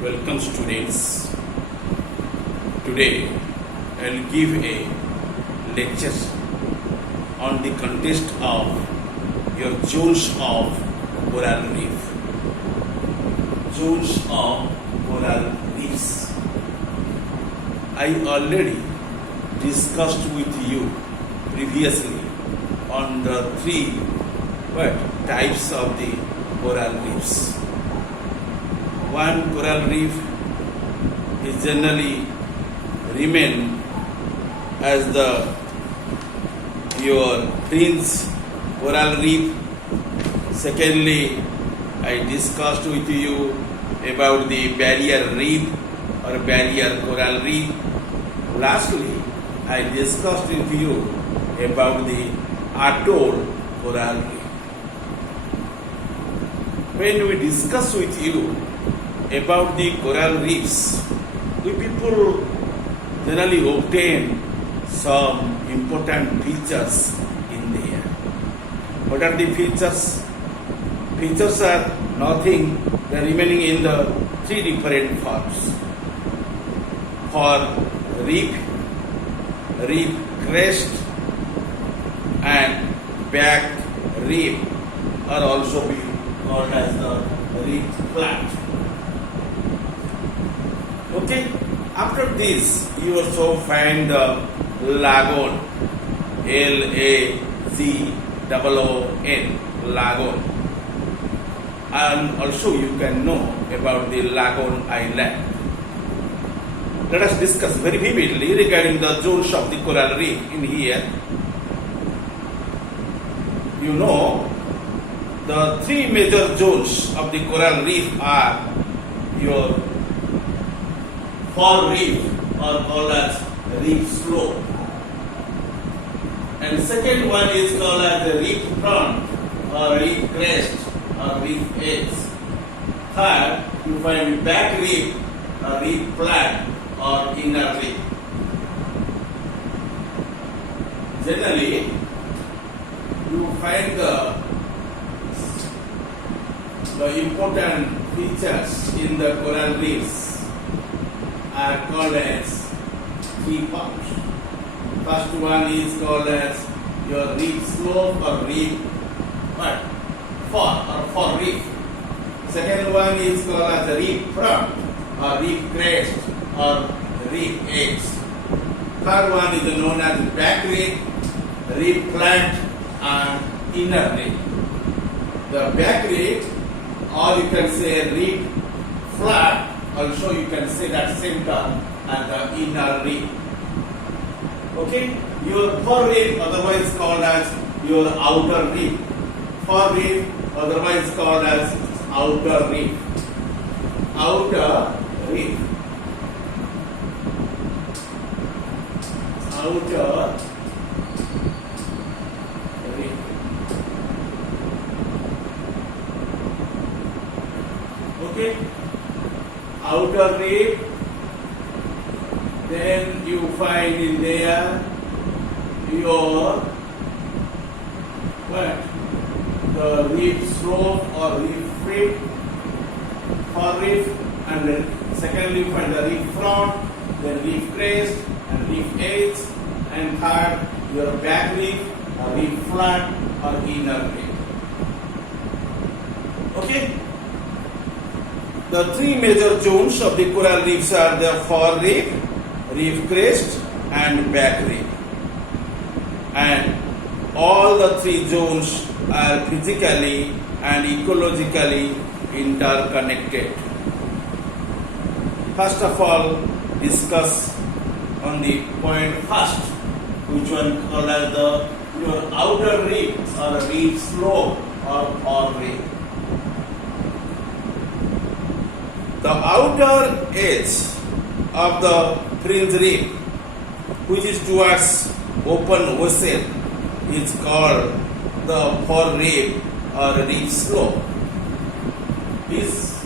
Welcome students. Today I will give a lecture on the context of your zones of coral reef. Zones of coral reefs. I already discussed with you previously on the three types of the coral reefs. One coral reef is generally remain as your fringe coral reef. Secondly, I discussed with you about the barrier reef or barrier coral reef. Lastly, I discussed with you about the atoll coral reef. When we discuss with you about the coral reefs, we people generally obtain some important features in there. What are the features? Features are nothing, they are remaining in the three different forms. For reef, reef crest and back reef are also being called as the reef flat. Okay, after this you also find the lagoon, L-A-G-O-O-N, lagoon, and also you can know about the lagoon island. Let us discuss very vividly regarding the zones of the coral reef in here. You know, the three major zones of the coral reef are your core reef or called as reef slope, and second one is called as the reef front or reef crest or reef edge. Third, you find back reef or reef flat or inner reef. Generally, you find the important features in the coral reefs are called as three forms. First one is called as your reef slope or reef for reef. Second one is called as the reef front or reef crest or reef edge. Third one is known as back reef, reef flat and inner reef. The back reef, or you can say reef flat, also you can say that same term as the inner reef. Okay, your fore reef otherwise called as your outer reef. Fore reef otherwise called as outer reef. Outer reef. Outer reef. Okay, outer reef. Then you find in there your the reef slope or reef front, for reef, and then secondly you find the reef front, then reef crest and reef edge, and third your back reef or reef flat or inner reef. Okay. The three major zones of the coral reefs are the fore reef, reef crest and back reef. And all the three zones are physically and ecologically interconnected. First of all, discuss on the point first, which one called as your outer reef or reef slope or fore reef. The outer edge of the fringe reef, which is towards open ocean, is called the fore reef or reef slope. This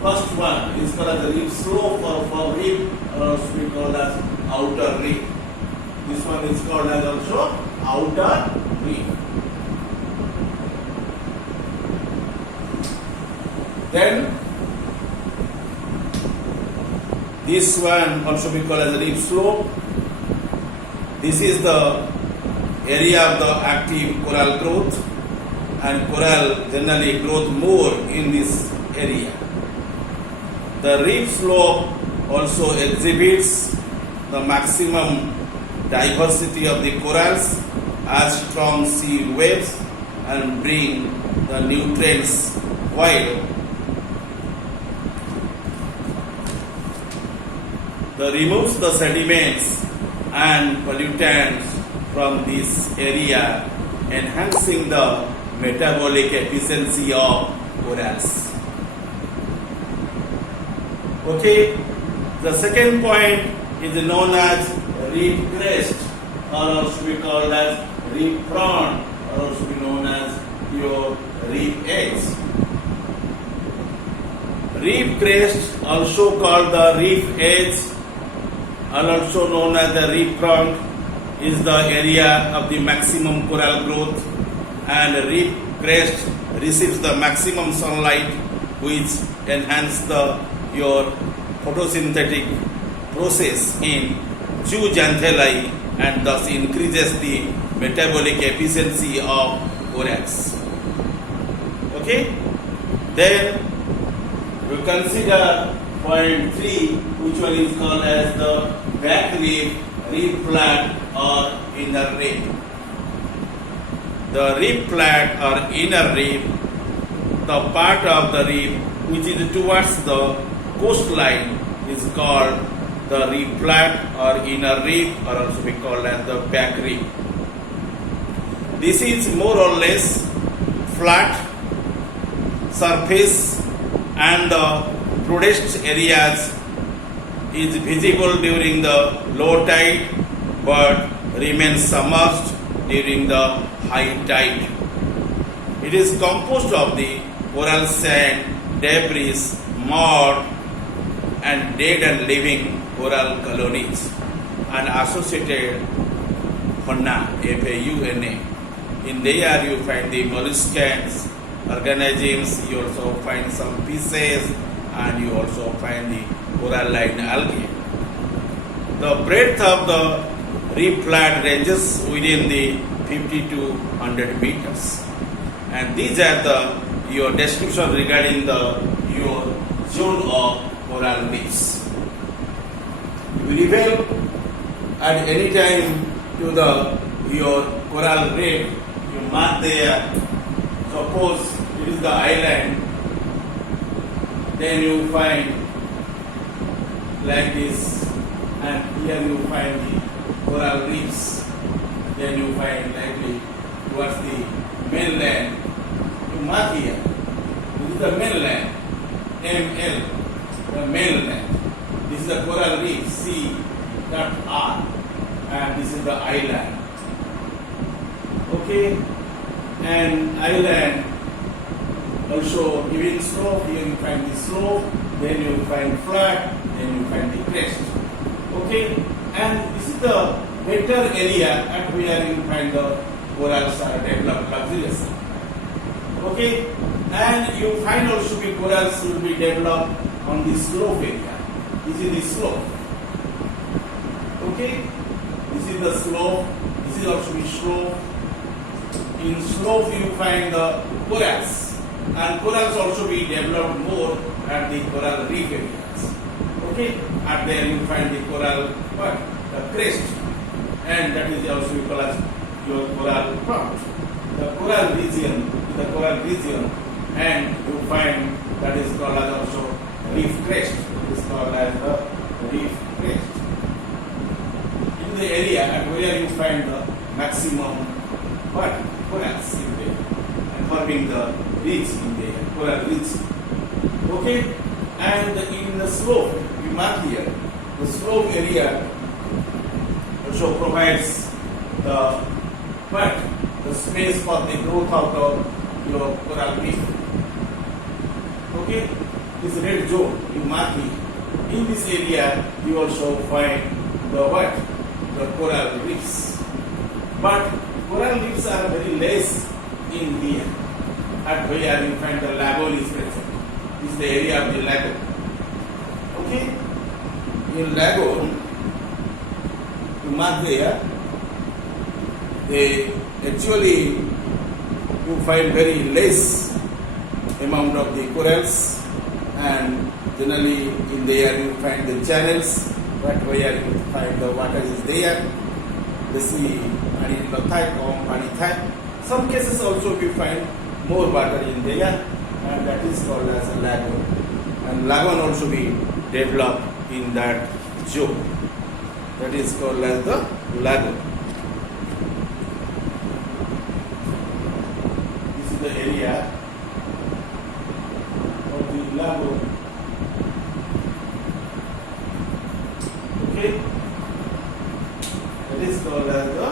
first one is called as the reef slope or fore reef, or also we call as outer reef. This one is called as also outer reef. Then This one also we call as a reef slope. This is the area of the active coral growth, and coral generally grows more in this area. The reef slope also exhibits the maximum diversity of the corals as strong sea waves and bring the nutrients, while removes the sediments and pollutants from this area, enhancing the metabolic efficiency of corals. Okay, the second point is known as reef crest, or also be called as reef front, or also be known as your reef edge. Reef crest, also called the reef edge, and also known as the reef front, is the area of the maximum coral growth, and reef crest receives the maximum sunlight, which enhances your photosynthetic process in zooxanthellae and thus increases the metabolic efficiency of corals. Okay, then we consider point 3, which one is called as the back reef, reef flat or inner reef. The reef flat or inner reef, the part of the reef which is towards the coastline, is called the reef flat or inner reef, or also be called as the back reef. This is more or less flat surface, and the proudest areas is visible during the low tide but remains submerged during the high tide. It is composed of the coral sand, debris, mud, and dead and living coral colonies and associated fauna, F-A-U-N-A. In there you find the molluscans, organisms, you also find some fishes, and you also find the coralline algae. The breadth of the reef flat ranges within the 50 to 100 meters. And these are your description regarding your zone of coral reefs. You refer at any time to your coral reef, you mark there. Suppose it is the island, then you find like this, and here you find the coral reefs, then you find likely towards the mainland. You mark here, this is the mainland, ML, the mainland. This is the coral reef, C.R, and this is the island. Okay, and island also giving slope. Here you find the slope, then you find flat, then you find the crest. Okay, and this is the better area at where you find the corals are developed luxuriously. Okay, and you find also the corals will be developed on the slope area. This is the slope. Okay, this is the slope. This is also the slope. In slope you find the corals, and corals also be developed more at the coral reef areas. Okay, and there you find the coral what? The crest, and that is also called as your coral front. The coral region, and you find that is called as also reef crest. It is called as the reef crest. In the area at where you find the maximum what? Corals in there, and forming the ridge in there, coral ridge. Okay, and in the slope, we mark here, the slope area also provides the space for the growth of your coral reef. Okay, this red zone you mark here. In this area, you also find the what? The coral reefs. But coral reefs are very less in here. At where you find the lagoon is present. This is the area of the lagoon. Okay? in lagoon, you mark there, actually you find very less amount of the corals, and generally in there you find the channels, but where you find the water is there. Basically, some cases also we find more water in there, and that is called as a lagoon. And lagoon also we develop in that zone. That is called as the lagoon. This is the area of the lagoon. Okay, that is called as the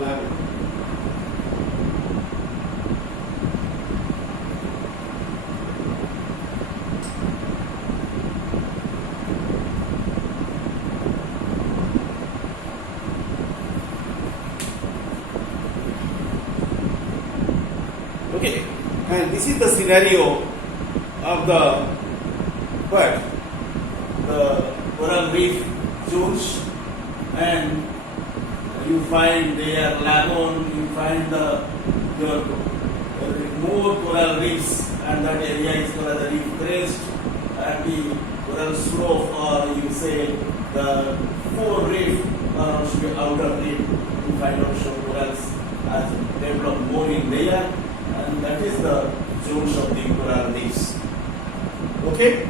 lagoon. Okay, and this is the scenario of the coral reef zones, and you find there lagoon, you find your more coral reefs, and that area is called as the reef crest, and the coral slope, or you say the core reef, or also the outer reef. You find also corals as developed more in there, and that is the zones of the coral reefs. Okay.